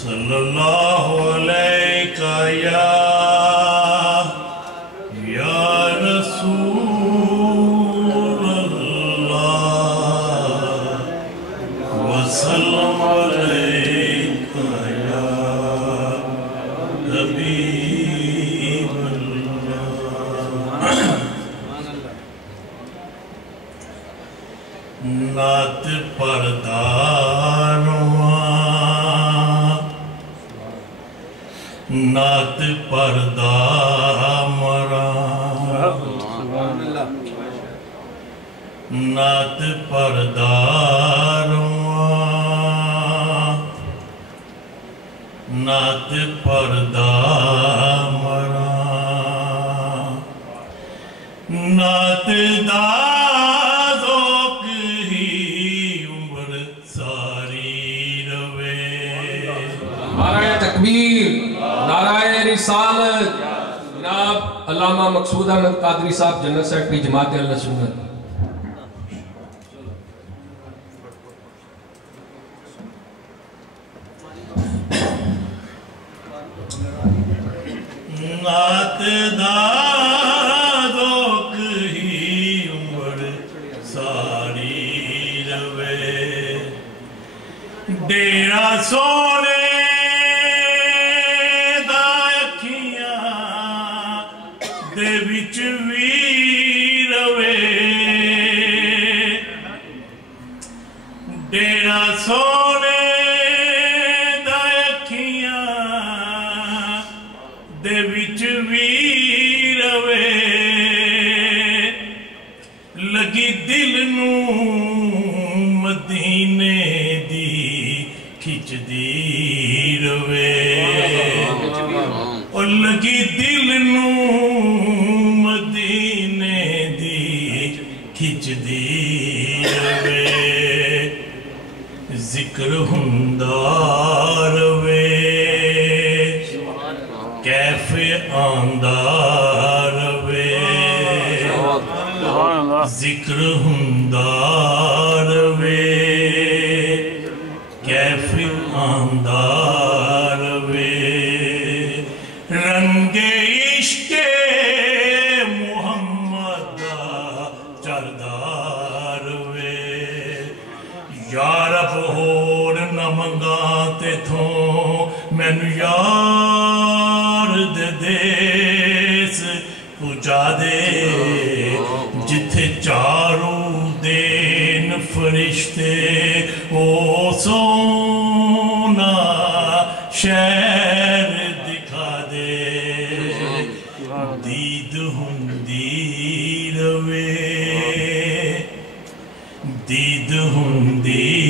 صلی اللہ علیہ یا رسول اللہ وسلم علیہ یا حبیب اللہ نعت پرداروں نعت پردہ مرا نعت پرداروں نعت پردہ مرا نعت دازوک ہی عمر ساری روے نعرہ تکبیر نعرہ رسالت جناب علامہ مقصود احمد قادری صاحب جنرل سیکرٹری جماعت اہل سنت نعت دازوک ہی عمر ساری روے ڈیرا سونے دے وچ وی روے ڈیرا سونے دا اکھیاں دے وچ وی روے لگی دل نو مدینے دی کھچ دی روے اور لگی دل نو مدینے دی کھچ دی روے ذکر ہندار وے کیف آندار وے ذکر ہندار وے کیف آندار وے رنگ عشق محمد چردار وے یا رب ہور نہ منگا تے تھوں مینو یار دے دیس پہنچا دے جتھے چاروں دین فرشتے او سونا شہر دکھا دے دید ہندی روے دید ہندی